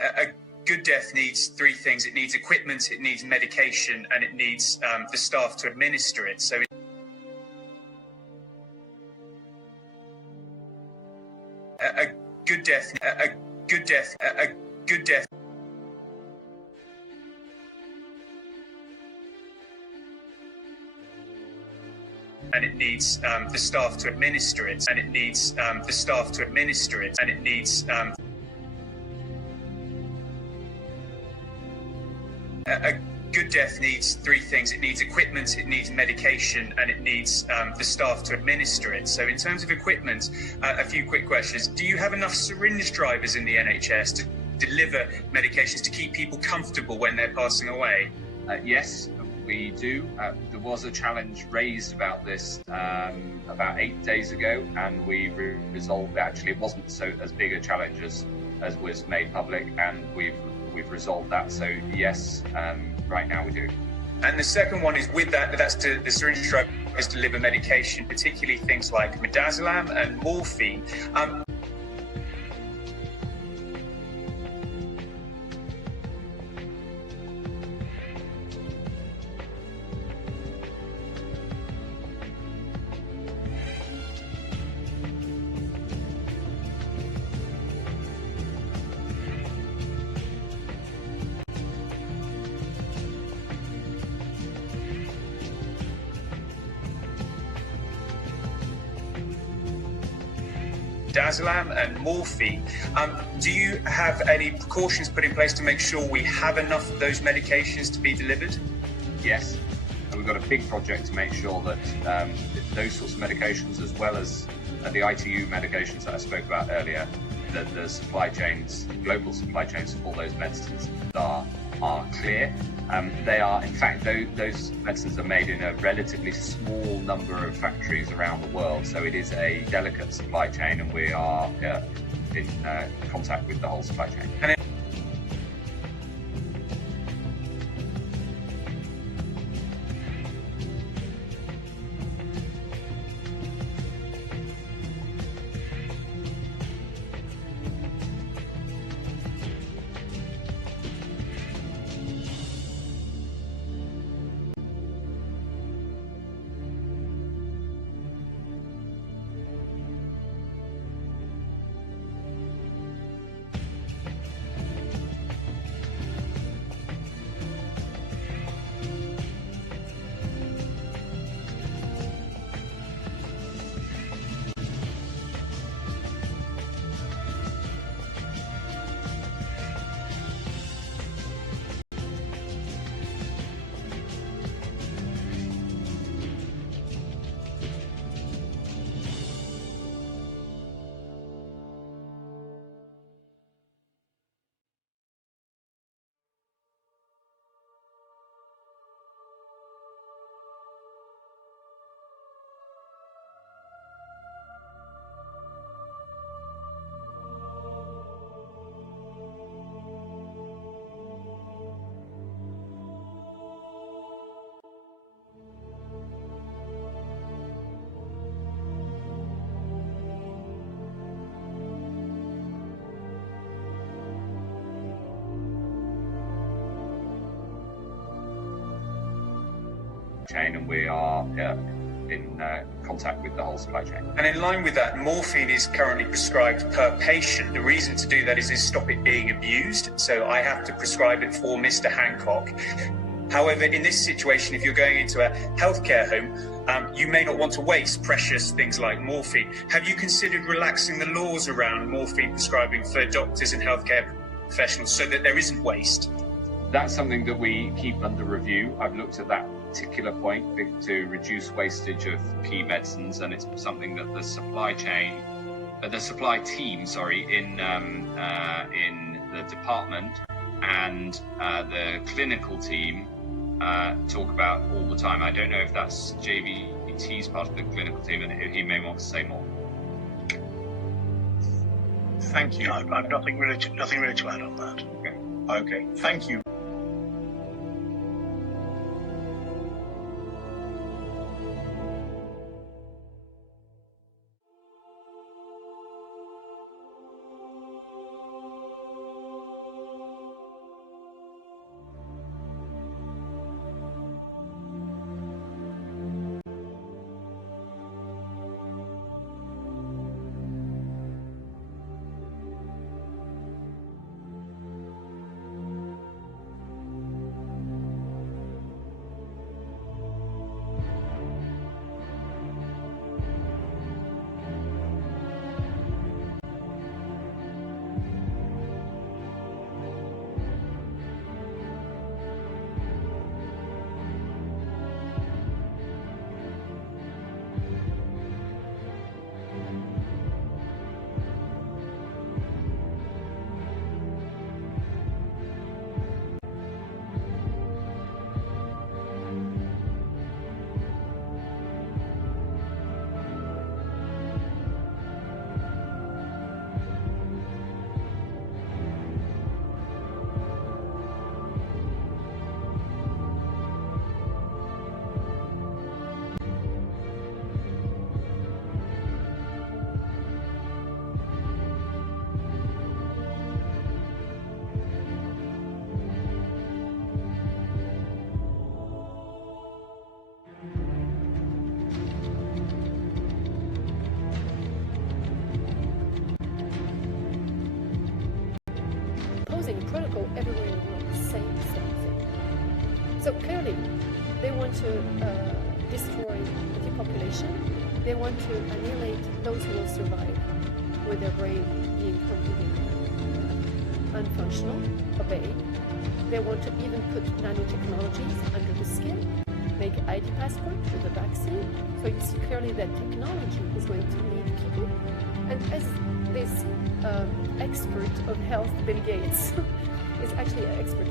A good death needs three things. It needs equipment, it needs medication, and it needs the staff to administer it. So a good death, a good death, a good death. And it needs the staff to administer it, and it needs the staff to administer it, and it needs a good death needs three things. It needs equipment, it needs medication, and it needs the staff to administer it. So in terms of equipment, a few quick questions. Do you have enough syringe drivers in the NHS to deliver medications to keep people comfortable when they're passing away? Yes, we do. There was a challenge raised about this about 8 days ago, and we resolved it. Actually, it wasn't as big a challenge as was made public, and we've resolved that. So yes, right now we do. And the second one is with that's to the syringe drivers deliver medication, particularly things like Midazolam and morphine. Midazolam and morphine. Do you have any precautions put in place to make sure we have enough of those medications to be delivered? Yes, and we've got a big project to make sure that those sorts of medications, as well as the ITU medications that I spoke about earlier, that the supply chains, global supply chains for all those medicines are clear. They are, in fact, those medicines are made in a relatively small number of factories around the world, so it is a delicate supply chain, and we are in contact with the whole supply chain. Chain, and we are in contact with the whole supply chain. And in line with that, morphine is currently prescribed per patient. The reason to do that is to stop it being abused. So I have to prescribe it for Mr. Hancock. However, in this situation, if you're going into a healthcare home, you may not want to waste precious things like morphine. Have you considered relaxing the laws around morphine prescribing for doctors and healthcare professionals so that there isn't waste? That's something that we keep under review. I've looked at that particular point to reduce wastage of key medicines, and it's something that the supply team, in the department and the clinical team talk about all the time. I don't know if that's JVT's part of the clinical team, and he may want to say more. Thank you. I've nothing really to add on that. Okay. Thank you. So clearly, they want to destroy the depopulation. They want to annihilate those who will survive with their brain being completely unfunctional, obeyed. They want to even put nanotechnologies under the skin, make ID passport with the vaccine. So you see clearly that technology is going to lead people. And as this expert of health, Bill Gates, is actually an expert